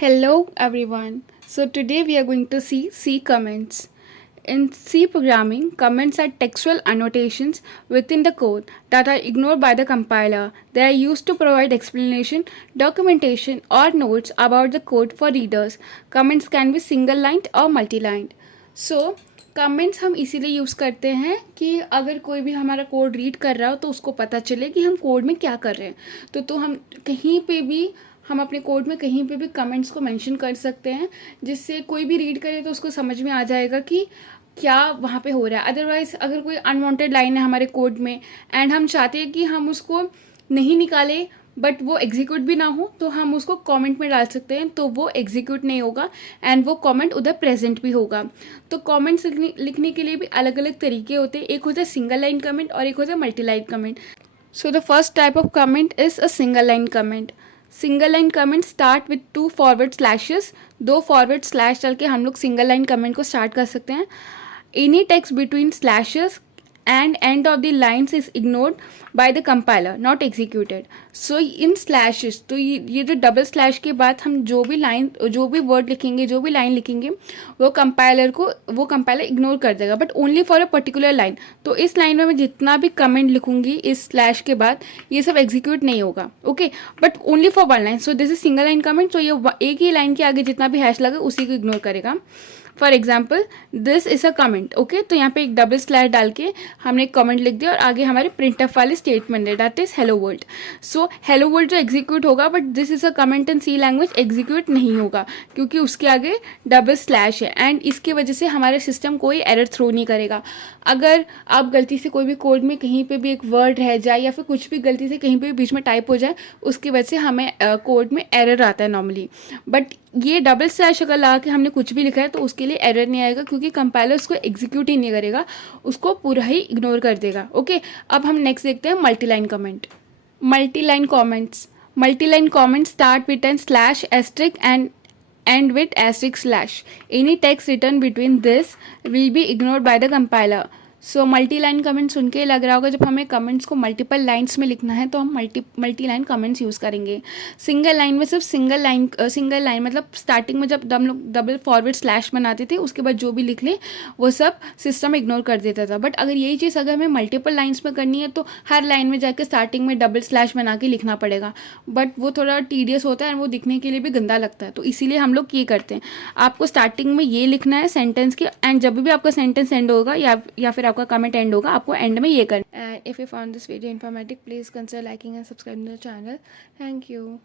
Hello everyone. So today we are going to see C comments. In C programming, comments are textual annotations within the code that are ignored by the compiler. They are used to provide explanation, documentation or notes about the code for readers. Comments can be single-lined or multi-lined. So comments हम इसीलिए use करते हैं कि अगर कोई भी हमारा code read कर रहा हो तो उसको पता चले कि हम कोड में क्या कर रहे हैं. तो हम कहीं पे भी हम अपने कोड में कहीं पे भी कमेंट्स को मेंशन कर सकते हैं, जिससे कोई भी रीड करे तो उसको समझ में आ जाएगा कि क्या वहाँ पे हो रहा है. अदरवाइज अगर कोई अनवांटेड लाइन है हमारे कोड में एंड हम चाहते हैं कि हम उसको नहीं निकालें बट वो एग्जीक्यूट भी ना हो, तो हम उसको कमेंट में डाल सकते हैं, तो वो एग्जीक्यूट नहीं होगा एंड वो कमेंट उधर प्रेजेंट भी होगा. तो कमेंट्स लिखने के लिए भी अलग अलग तरीके होते हैं. एक होता है सिंगल लाइन कमेंट और एक होता है multi line comment. So the first type of comment is a single line comment. Single line comment start with 2 forward slashes. 2 forward slash चल के हम लोग सिंगल लाइन कमेंट को स्टार्ट कर सकते हैं. Any text between slashes and end of the lines is ignored by the compiler, not executed. So in slashes, तो ये जो डबल स्लैश के बाद हम जो भी वर्ड लिखेंगे, जो भी लाइन लिखेंगे, वो कंपाइलर इग्नोर कर देगा, but only for a particular line. तो इस लाइन में मैं जितना भी कमेंट लिखूंगी इस स्लैश के बाद, ये सब एग्जीक्यूट नहीं होगा. Okay, but only for one line. So this is single line comment. So ये एक ही लाइन के आगे जितना भी हैश लगा उसी को इग्नोर करेगा. For example this is a comment. Okay, तो यहाँ पे एक डबल स्लैश डाल के हमने एक कमेंट लिख दिया और आगे हमारे प्रिंटफ वाले स्टेटमेंट है, that is hello world. So hello world जो एग्जीक्यूट होगा, but this is a comment in C language execute नहीं होगा क्योंकि उसके आगे डबल स्लैश है एंड इसकी वजह से हमारे सिस्टम कोई एरर थ्रो नहीं करेगा. अगर आप गलती से कोई भी कोड में कहीं पे भी एक वर्ड रह जाए या फिर कुछ भी गलती से कहीं पे भी बीच में टाइप हो जाए, उसकी वजह से हमें कोड में एरर आता है नॉर्मली. बट ये डबल स्लैश अगर लगा के हमने कुछ भी लिखा है तो उसके लिए एरर नहीं आएगा क्योंकि कंपाइलर उसको एग्जीक्यूट ही नहीं करेगा, उसको पूरा ही इग्नोर कर देगा. ओके, अब हम नेक्स्ट देखते हैं multiline comment. Multiline comments. Multiline comment start with an slash asterisk and end with asterisk slash. Any text written between this will be ignored by the compiler. So multi line comment सुन के लग रहा होगा जब हमें comments को multiple lines में लिखना है तो हम मल्टी लाइन कमेंट्स यूज़ करेंगे. सिंगल लाइन में सिर्फ सिंगल लाइन मतलब स्टार्टिंग में जब हम लोग डबल फॉरवर्ड स्लैश बनाते थे उसके बाद जो भी लिख ले वो सब सिस्टम इग्नोर कर देता था. बट अगर यही चीज़ अगर हमें मल्टीपल लाइन्स में करनी है तो हर लाइन में जाकर स्टार्टिंग में डबल स्लैश बना के लिखना पड़ेगा, बट वो थोड़ा टीडियस होता है और वो दिखने के लिए भी गंदा लगता है. तो इसीलिए हम लोग ये करते हैं, आपको स्टार्टिंग में ये लिखना है सेंटेंस के, एंड जब भी आपका सेंटेंस एंड होगा या फिर आपका कमेंट एंड होगा आपको एंड में ये करना. If you found this video informative please consider liking and subscribing the channel. Thank you.